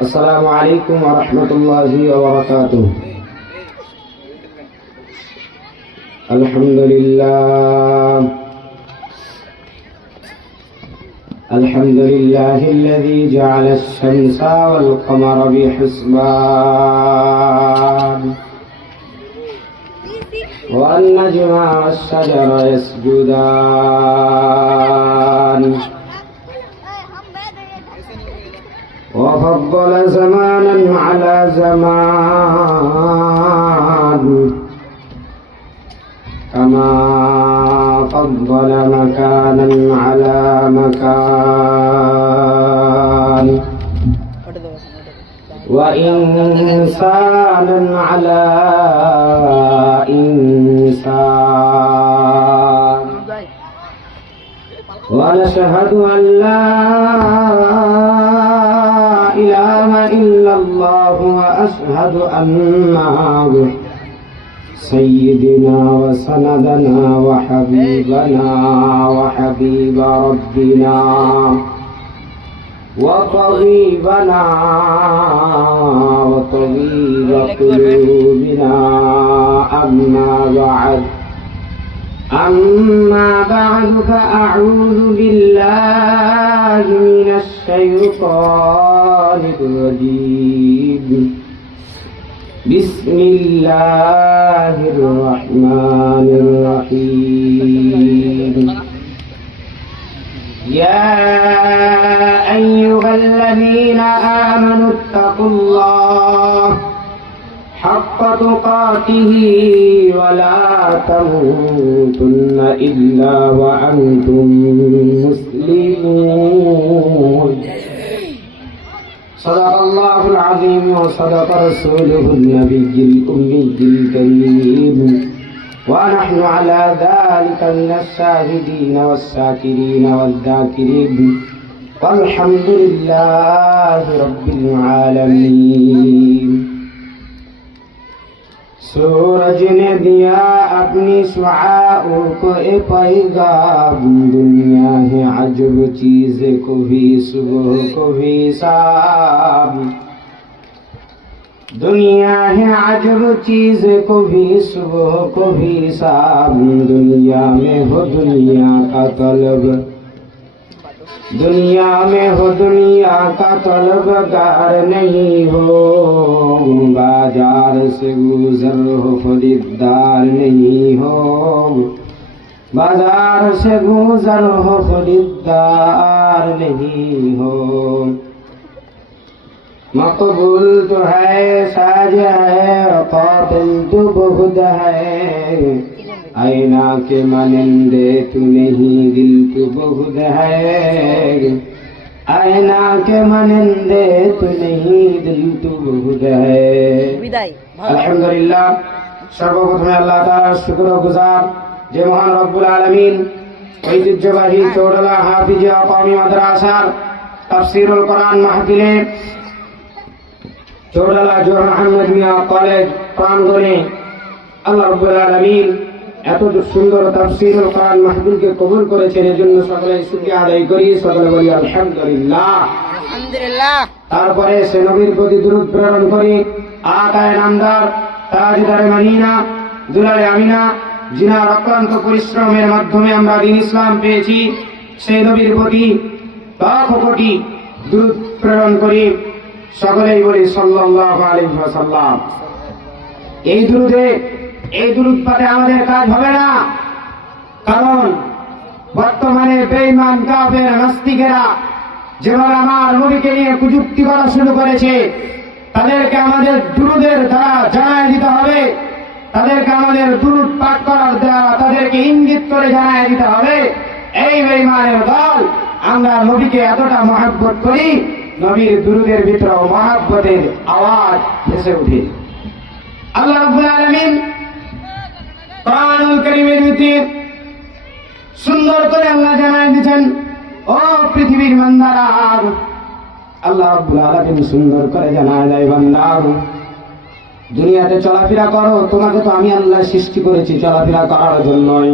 السلام عليكم ورحمة الله وبركاته. الحمد لله الذي جعل الشمس والقمر بحسبان والنجم والشجر يسجدان وفضل زمانا على زمان كما فضل مكانا على مكان وإنسانا على إنسان ونشهد أن لا إله إلا الله وأشهد أن سيدنا وسندنا وحبيبنا وحبيب ربنا وطبيبنا وطبيب قلوبنا أما بعد فأعوذ بالله من الشيطان الرجيم. بسم الله الرحمن الرحيم. يا أيها الذين آمنوا اتقوا الله حق تقاته ولا تموتن إلا وأنتم مسلمون. صدق الله العظيم وصدق رسوله النبي الأمي الكريم ونحن على ذلك من الشاهدين والشاكرين والذاكرين والحمد لله رب العالمين. सूरज ने दिया अपनी शुआओं को ए पैगाम, दुनिया है अजब चीज को भी सुबह को भी शाम, दुनिया है अजब चीज को भी सुबह को भी शाम, दुनिया में हो दुनिया का तलब, दुनिया में हो दुनिया का तलबगार नहीं हो, बाजार से गुजर हो खरीदार नहीं हो, बाजार से गुजर हो खरीदार नहीं हो। मकबूल तो है साज है काबिल तो बहुत है, आईना के मानिंदे तू नहीं दिल तू बहुत है, आईना के मानिंदे तू नहीं दिल तू बहुत है। अल्हम्दुलिल्लाह सर्वप्रथमे আল্লাহ তাআলার শুকরগুজার যে মহান রব্বুল আলামিন ঐতিহ্যবাহী চৌরালা হাফিজিয়া কওমি মাদ্রাসার তাফসীরুল কোরআন মাহফিলে চৌরালা জোহর আহমদ মিয়া কলেজ প্রাঙ্গণে আল্লাহ রাব্বুল আলামিন এত সুন্দর তাফসীরুল কোরআন মাহফিলকে কবুল করেছেন, এজন্য সকলে শুকরিয়া আদায় করি, সকলে বলি আলহামদুলিল্লাহ। আলহামদুলিল্লাহ। তারপরে সে নবীর প্রতি দুরূদ প্রেরণ করি, আকায়ে নামদার তাজদারে মদিনা দুলালে আমিনা জিনার অক্লান্ত পরিশ্রমের মাধ্যমে আমরা দ্বীন ইসলাম পেয়েছি, সেই নবীর প্রতি লাখ কোটি দুরূদ প্রেরণ করি, সকলেই বলি সাল্লাল্লাহু আলাইহি ওয়াসাল্লাম। এই দুরূদ পাঠে আমাদের কাজ হবে না, কারণ বর্তমানে বেঈমান কাফের নাস্তিকেরা যেভাবে আমার নবীকে নিয়ে কুযুক্তি করা শুরু করেছে, তাদেরকে আমাদের দুরূদের দ্বারা জানায় দিতে হবে, তাদেরকে আমাদের দুরূদ পাঠ করার দ্বারা তাদেরকে ইঙ্গিত করে জানায় দিতে হবে, এই বেঈমানের দল আমরা নবীকে এতটা মহব্বত করি, নবীর দুরূদের ভিতরেও মহব্বতের আওয়াজ ভেসে ওঠে। আল্লাহ রাব্বুল আলামিন কোরআনুল কারীমের ভিতরে সুন্দর করে আল্লাহ জানায় দিয়েছেন, ও পৃথিবীর বান্দারা, আল্লাহ রাব্বুল আলামিন সুন্দর করে জানায় দেয়, বান্দা দুনিয়াতে চলাফেরা করো, তোমাকে তো আমি আল্লাহ সৃষ্টি করেছি চলাফেরা করার জন্যই।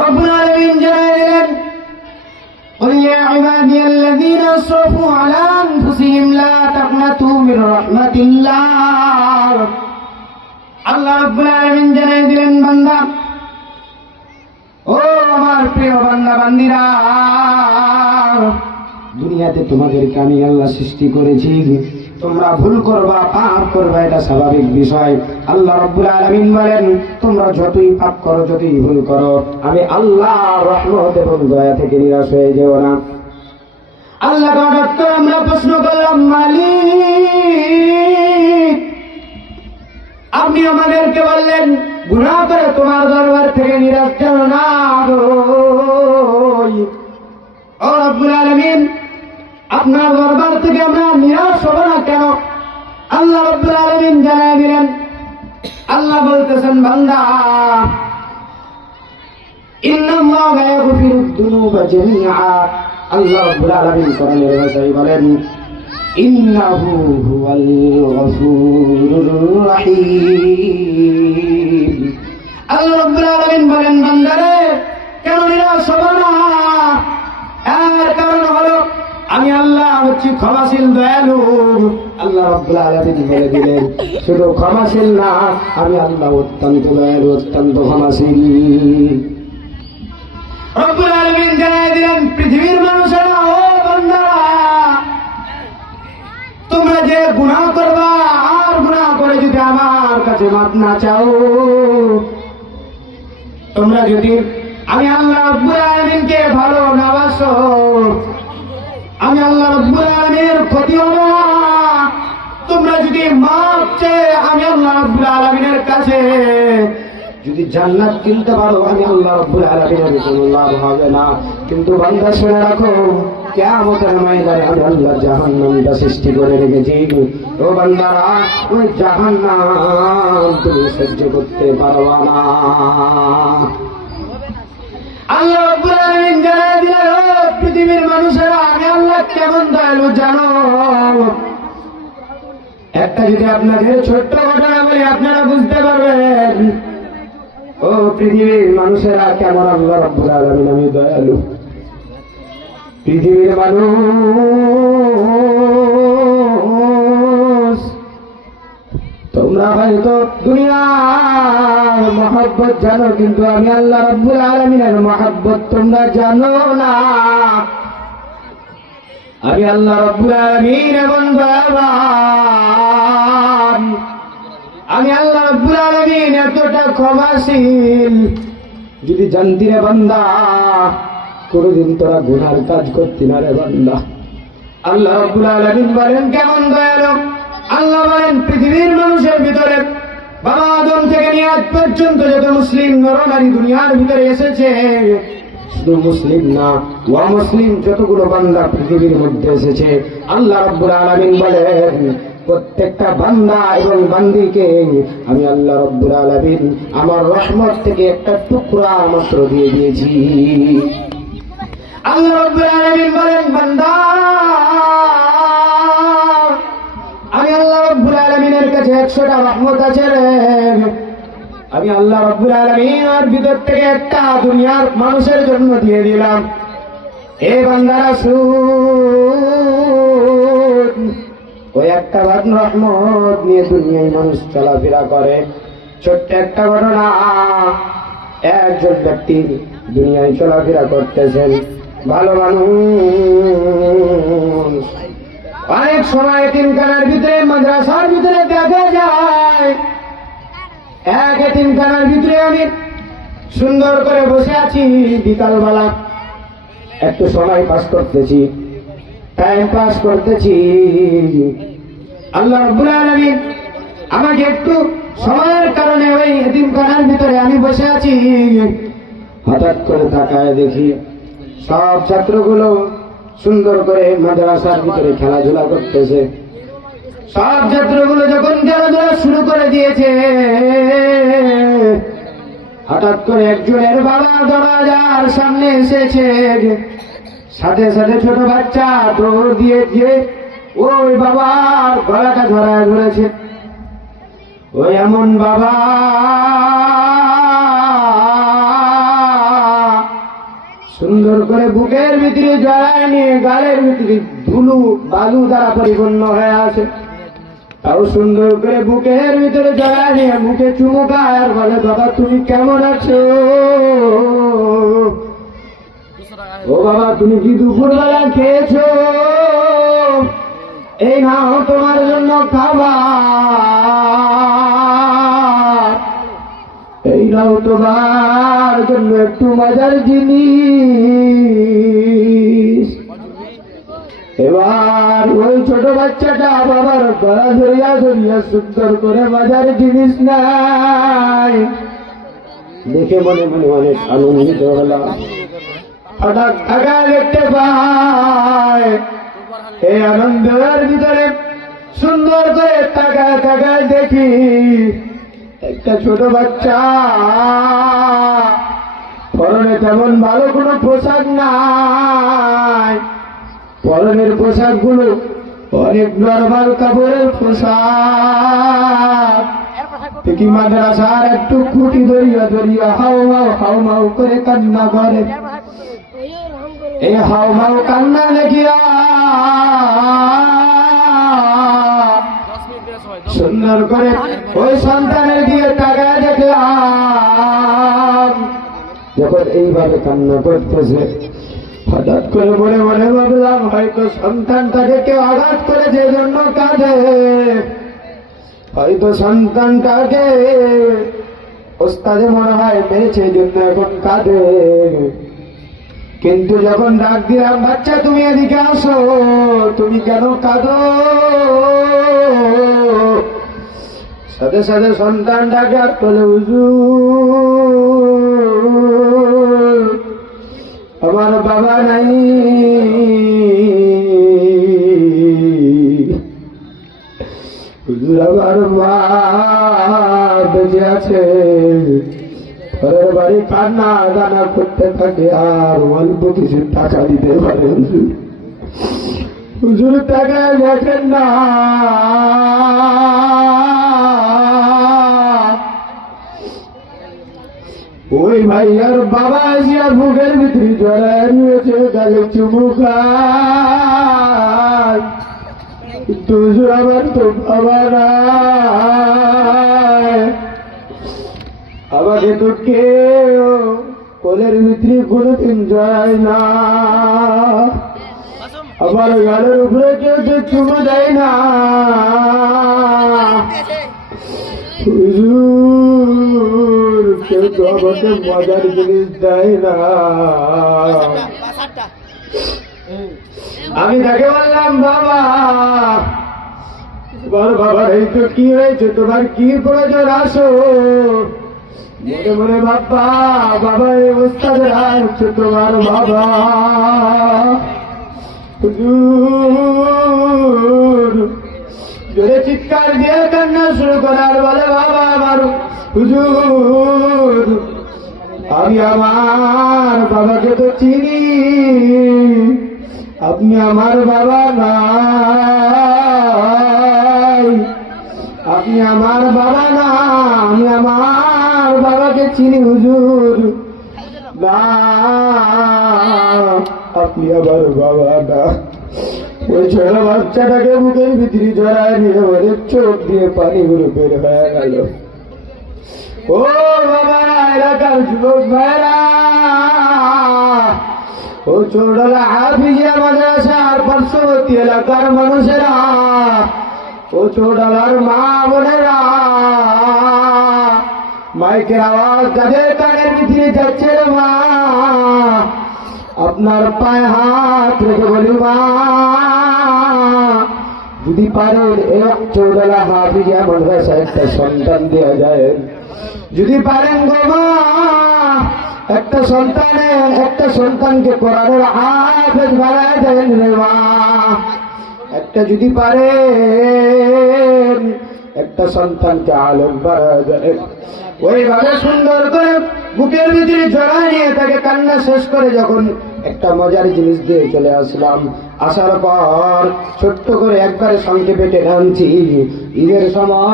রব্বুল আলামিন জানায় দিলেন, قل يا عبادي الذين اسرفوا على انفسهم তাকনাতু মির রাহমাতিল্লাহ। আল্লাহ রাব্বুল আলামিন জানিয়ে দিলেন, বান্দা, ও আমার প্রিয় বান্দা বান্দিরা, দুনিয়াতে তোমাদেরকে আমি আল্লাহ সৃষ্টি করেছি, তোমরা ভুল করবা, পাপ করবা, এটা স্বাভাবিক বিষয়। আল্লাহ রাব্বুল আলামিন বলেন, তোমরা যতই পাপ করো, যতই ভুল করো, আমি আল্লাহর রহমত এবং দয়া থেকে নিরাশ হয়ে যেও না। আল্লাহ তো আমরা প্রশ্ন করলাম, মালিক, আপনি আমাদেরকে বললেন গুনাহ করে তোমার দরবার থেকে নিরাশ যেও না। ও রব্বুল আলামিন, আপনার দরবার থেকে আমরা নিরাশ হব না কেন? আল্লাহ রব্বুল আলামিন জানায় দিলেন, আল্লাহ বলতেছেন, বান্দা, ইন্নাল্লাহা ইয়াগফিরুদ যুনুবা জামিআ। আল্লাহ রাব্বুল আলামিন কোরআনের ভাষায় বলেন, ইন্নাহু হুয়াল গফুরুর রহিম। আল্লাহ রাব্বুল আলামিন বলেন, বান্দারে, কেন নিরাশ হব না? এর কারণ হলো আমি আল্লাহ হচ্ছি ক্ষমাশীল, দয়ালু। আল্লাহ রাব্বুল আলামিন বলে দিলেন, শুধু ক্ষমাশীল না, আমি আল্লাহ অত্যন্ত দয়ালু, অত্যন্ত ক্ষমাশীল। রব্বুল আলামিন জানিয়ে দিলেন, পৃথিবীর মানুষেরা, ও বান্দারা, তোমরা যে গুনাহ করবা, আর গুনাহ করে যদি আমার কাছে মাফ না চাও, তোমরা যদি আমি আল্লাহ রাব্বুল আলামিনকে ভালো না বাসো, আমি আল্লাহ রাব্বুল আলামিনের ক্ষতি হবো না। তোমরা যদি মাফ চেয়ে আমি আল্লাহ রাব্বুল আলামিনের কাছে যদি জান্নাত কিনতে পারো, আমি আল্লাহ রাব্বুল আলামিনের কোনো লাভ হবে না। কিন্তু বান্দা, শুনে রাখো, কিয়ামতের ময়দানে আমি আল্লাহ জাহান্নামটা সৃষ্টি করে রেখেছি। ও বান্দারা, ওই জাহান্নাম তুমি সহ্য করতে পারবা না। আল্লাহ রাব্বুল আলামিন জানিয়ে দিলেন, ও পৃথিবীর মানুষেরা, আমি আল্লাহ কেমন দয়ালু জানো? একটা যদি আপনাদের ছোট্ট ঘটনা বলি, আপনারা বুঝতে পারবেন ও পৃথিবীর মানুষেরা কেমন আল্লাহ রাব্বুল আলামিন আমি দয়ালু। পৃথিবীর মানুষ, তোমরা হয়তো দুনিয়ার মহব্বত জানো, কিন্তু আমি আল্লাহ রাব্বুল আলামিনের মহব্বত তোমরা জানো না। আমি আল্লাহ রাব্বুল আলামিন এমন দয়াবান, আমি আল্লাহ রাব্বুল আলামিন এতটা ক্ষমাশীল। যদি জানতি রে বান্দা, কোনদিন তোরা গুনার কাজ করতি না রে বান্দা। আল্লাহ রাব্বুল আলামিন বলেন, কেমন দয়ালু। আল্লাহ বলেন, পৃথিবীর মানুষের ভিতরে বাবা আদম থেকে নিয়ে আজ পর্যন্ত যত মুসলিম নরনারী দুনিয়ার ভিতরে এসেছে, শুধু মুসলিম না, অমুসলিম যতগুলো বান্দা পৃথিবীর মধ্যে এসেছে, আল্লাহ রাব্বুল আলামিন বলেন, প্রত্যেকটা বান্দা এবং বান্দিকে আমি আল্লাহ রাব্বুল আলামিন আমার রহমত থেকে একটা টুকরা মাত্র দিয়ে দিয়েছি। আল্লাহ রাব্বুল আলামিন বলেন, বান্দা, আমি আল্লাহ রাব্বুল আলামিনের কাছে 100টা রহমত আছে রে। আমি আল্লাহ রাব্বুল আলামিন আর ভিতর থেকে একটা দুনিয়ার মানুষের জন্য দিয়ে দিলাম। এ বান্দারা, শুন, ওই একটা রহমত নিয়ে দুনিয়ায় মানুষ চলাফেরা করে। ছোট্ট একটা ঘটনা, একজন ব্যক্তি দুনিয়ায় চলাফেরা করতেছেন, ভালো মানুষ। অনেক সময় এতিমখানার ভিতরে, মাদ্রাসার ভিতরে দেখা যায়, এক এতিমখানার ভিতরে আমি সুন্দর করে বসে আছি, বিকালবেলা একটু সময় পাস করতেছি, টাইম পাস করতেছি। আল্লাহ রাব্বুল আলামিন আমাকে একটু সময়ের কারণে ওই এতিমখানার ভিতরে আমি বসে আছি, হঠাৎ করে তাকায় দেখি সব ছাত্রগুলো সুন্দর করে মাদ্রাসার ভিতরে খেলাধুলা করতেছে। সব ছাত্রগুলো যখন খেলাধুলা শুরু করে দিয়েছে, হঠাৎ করে একজনের বাবা দরজার সামনে এসেছে, সাথে সাথে ছোট বাচ্চা দৌড় দিয়ে গিয়ে ওই বাবার গলাটা ধরায় ধরেছে। ওই এমন বাবা, সুন্দর করে বুকের ভিতরে জড়ায় নিয়ে গালের ভিতরে ধুলো বালু দ্বারা পরিপূর্ণ হয়ে আছে। তাও সুন্দর করে বুকের ভিতরে জড়ায় নিয়ে মুখে চুমু খায় আর বলে, বাবা তুমি কেমন আছো? ও বাবা তুমি কি দুপুরবেলা খেয়েছো? এই নাও তোমার জন্য খাবার, এই নাও তোমার জন্য একটু মজার জিনিস। এবার ওই ছোট বাচ্চাটা বাবার গলা ধরিয়া ধরিয়া সুন্দর করে মজার জিনিস নাই দেখে মনে মনে অনেক আনন্দিত হলাম। হঠাৎ টাকা দেখতে পায়, এই আনন্দের ভিতরে সুন্দর করে টাকায় টাকায় দেখি একটা ছোট বাচ্চা, পরনে তেমন ভালো কোনো পোশাক নাই, পরনের পোশাক গুলো অনেক নরমাল কাপড়ের পোশাক। কি মাদ্রাসার একটু খুঁটি ধরিয়া ধরিয়া হাও মাও করে কান্না করে। এই হাও মাও কান্না দেখিয়া সুন্দর করে ওই সন্তানের দিয়ে টাকায় দেখলাম যখন এইভাবে কান্না করতেছে, হঠাৎ করে মনে মনে ভাবলাম হয়তো সন্তানটাকে কেউ আঘাত করেছে এই জন্য কাঁদে, হয়তো সন্তানটাকে ওস্তাদে মনে হয় পেয়েছে এই জন্য এখন কাঁদে। কিন্তু যখন ডাক দিলাম, বাচ্চা তুমি এদিকে আসো, তুমি কেন কাঁদো? সাথে সাথে সন্তানটাকে আর বলে, হুজুর আমার বাবা নাই, হুজুর আমার মা বেঁচে আছে। ঘরের বাড়ি কান্না দানা করতে থাকে আর অল্প কিছু টাকা দিতে পারে। হুজুর টাকা দেখেন না, ওই ভাইয়ার বাবা আসিয়া বুকের ভিতরে জড়ায় নিয়েছে, গালে চুমু খায়। কিন্তু হুজুর আমার তো বাবা নাই, আমাকে তো কেউ কোলের ভিতরে কোনোদিন জড়ায় না, আমার গালের উপরে কেউ তো চুমু দেয় না। হুজুর কেউ তো আমাকে মজার জিনিস দেয় না। আমি তাকে বললাম, বাবা বাবা এই তো কি হয়েছে, তোমার কি প্রয়োজন, আসো। মনে মনে বাবা বাবা এই ওস্তাদের হচ্ছে তোমার বাবা। হুজুর জোরে চিৎকার দিয়ে কান্না শুরু করার বলে, বাবা আমার হুজুর আমি আমার বাবাকে তো চিনি, আপনি আমার বাবা নাই, আপনি আমার বাবা না, আমি আমার বাবাকে চিনি হুজুর না, আপনি আমার বাবা না। ওই ছোট বাচ্চাটাকে বুকের ভিতরে জড়ায় নিয়ে ওদের চোখ দিয়ে পানিগুলো বের হয়ে গেল। ও বাবা এলাকার যুবক ভাইরা, ও চোরডালা হাফিজিয়া মাদ্রাসার পার্শ্ববর্তী এলাকার মানুষেরা, ও চোরডালার মা বোনেরা, মাইকের আওয়াজ যাদের কানের ভিতরে যাচ্ছে রে মা, আপনার পায়ে হাত রেখে বলি মা, যদি পারেন এই চৌডালা হাফিজিয়া মাদ্রাসায় একটা সন্তান দেওয়া যায়, যদি পারেন গো মা একটা সন্তানকে কোরআনের হাফেজ বানায় দেন রে মা, একটা যদি পারেন একটা সন্তানকে আলেম বানায় দেন। ওইভাবে সুন্দর করে বুকের ভিতরে জড়ায় নিয়ে তাকে কান্না শেষ করে যখন একটা মজার জিনিস দিয়ে চলে আসলাম, আসার পর ছোট্ট করে একবারে সংক্ষেপে টানছি, ঈদের সময়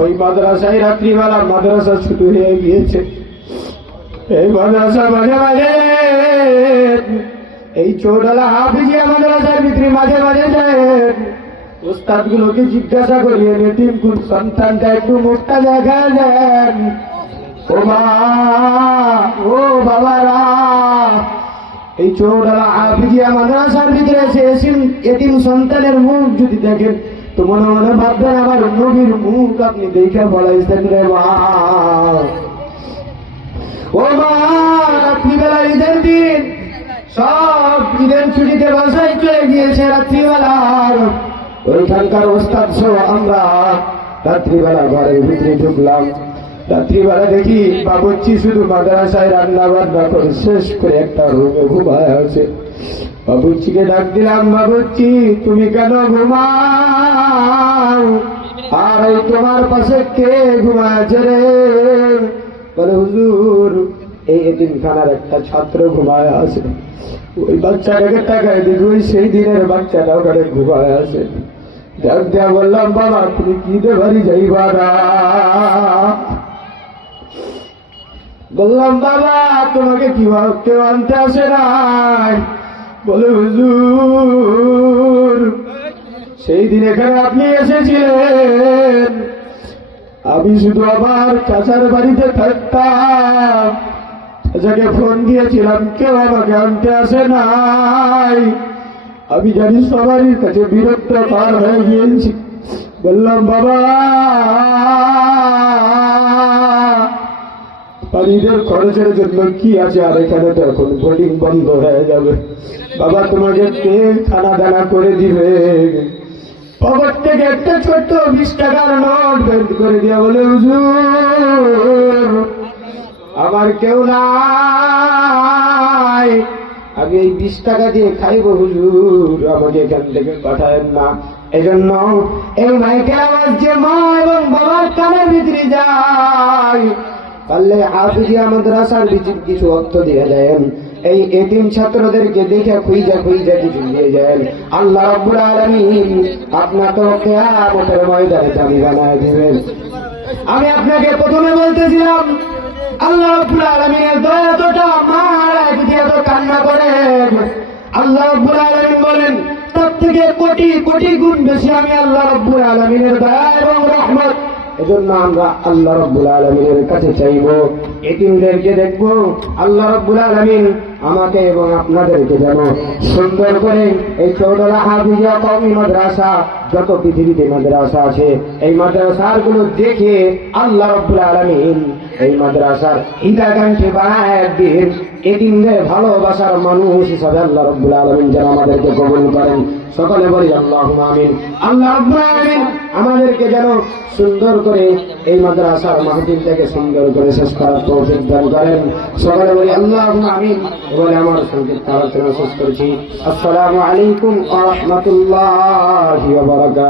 ওই মাদ্রাসায় রাত্রিবেলা মাদ্রাসা ছুটি হয়ে গিয়েছে। এই মাদ্রাসা মাঝে মাঝে এই চৌডালা হাফিজিয়া মাদ্রাসার ভিতরে মাঝে মাঝে যায়, উস্তাদ গুলোকে জিজ্ঞাসা করিয়ে এতিম কোন সন্তানটা একটু মুখটা দেখা দেন। ও মা, ও বাবারা, এই চৌডালা হাফিজিয়া মাদ্রাসার ভিতরে এসে এতিম সন্তানের মুখ যদি দেখেন তো মনে মনে ভাববেন আমার নবীর মুখ আপনি দেখে বলাইছেন রে মা। ও মা, রাত্রিবেলা ঈদের দিন সব ঈদের ছুটিতে বাসায় চলে গিয়েছে রাত্রিবেলার, ওইখানকার ওস্তাদ সহ আমরা রাত্রিবেলা ঘরের ভিতরে ঢুকলাম। রাত্রিবেলা দেখি বাবুর্চি শুধু মাদ্রাসায় রান্না বান্না করে শেষ করে একটা রুমে ঘুমায় আছে। বাবুর্চিকে ডাক দিলাম, বাবুর্চি তুমি কেন ঘুমাও? আর এই তোমার পাশে কে ঘুমাচ্ছে রে? বলে হুজুর এই এতিমখানার একটা ছাত্র ঘুমায় আছে। ওই বাচ্চাটাকে তাকায় দেখি ওই সেই দিনের বাচ্চাটা ওখানে ঘুমায় আছে। ডাক দেয়া বললাম, বাবা তুমি কি দে বাড়ি যাইবা না? বললাম, বাবা তোমাকে কি কেউ আনতে আসে নাই? বলে হুজুর সেই দিন এখানে আপনি এসেছিলেন, আমি শুধু আমার চাচার বাড়িতে থাকতাম, চাচাকে ফোন দিয়েছিলাম, কেউ আমাকে আনতে আসে নাই। আমি জানি সবারই কাছে বিরক্ত পার হয়ে গিয়েছি। বললাম, বাবা পানিদের খরচের জন্য কি আছে, আর এখানে তো এখন বোর্ডিং বন্ধ হয়ে যাবে। বাবা তোমাকে কে খানা দানা করে দিবে? পকেট থেকে একটা ছোট্ট 20 টাকার নোট বের করে দিয়া বলে, হুজুর আমার কেউ নাই, আমি এই 20 টাকা দিয়ে খাইব, হুজুর আমাকে এখান থেকে পাঠায়েন না। এজন্য এই মাইকের আওয়াজ যে মা এবং বাবার কানের ভিতরে যায়, পারলে হাফিজিয়া মাদ্রাসার ভিতরে কিছু অর্থ দিয়ে যায়, এই এতিম ছাত্রদেরকে দেখে খুঁজা কিছু দিয়ে যায়। আল্লাহ রাব্বুল আলামিন আপনাকে কিয়ামতের ময়দানে দামি বানায় দিবেন। আমি আপনাকে প্রথমে বলতেছিলাম আল্লাহ রাব্বুল আলামিনের দয়া এতটা, মারা যদি এত কান্না করেন, আল্লাহ রাব্বুল আলামিন বলেন তার থেকে কোটি কোটি গুণ বেশি আমি আল্লাহ রাব্বুল আলামিনের দয়া এবং রহমত। এজন্য আমরা আল্লাহ রাব্বুল আলামিনের কাছে চাইব, এতিমদেরকে দেখব। আল্লাহ রাব্বুল আলামিন আমাকে এবং আপনাদেরকে যেন সুন্দর করে এই চৌডালা হাফিজিয়া কওমি মাদ্রাসা, যত পৃথিবীতে মাদ্রাসা আছে এই মাদ্রাসার গুলো দেখে আল্লাহ রাব্বুল আলামিন এই মাদ্রাসার হিতাকাঙ্ক্ষী বানায় দিন। এতিমদের ভালোবাসার মানুষ হিসাবে আল্লাহ রাব্বুল আলামিন যেন আমাদেরকে কবুল করেন। সকলে বলি আল্লাহুম্মা আমিন। আল্লাহ রাব্বুল আলামিন আমাদেরকে যেন সুন্দর করে এই মাদ্রাসার মাহফিল থেকে সুন্দর করে শেষ করার তৌফিক দান করেন। সকলে বলি আল্লাহুম্মা আমিন। বলে আমার সংক্ষিপ্ত আলোচনা শেষ করছি। আসসালামু আলাইকুম ওয়া রাহমাতুল্লাহি ওয়া বারাকাতুহু।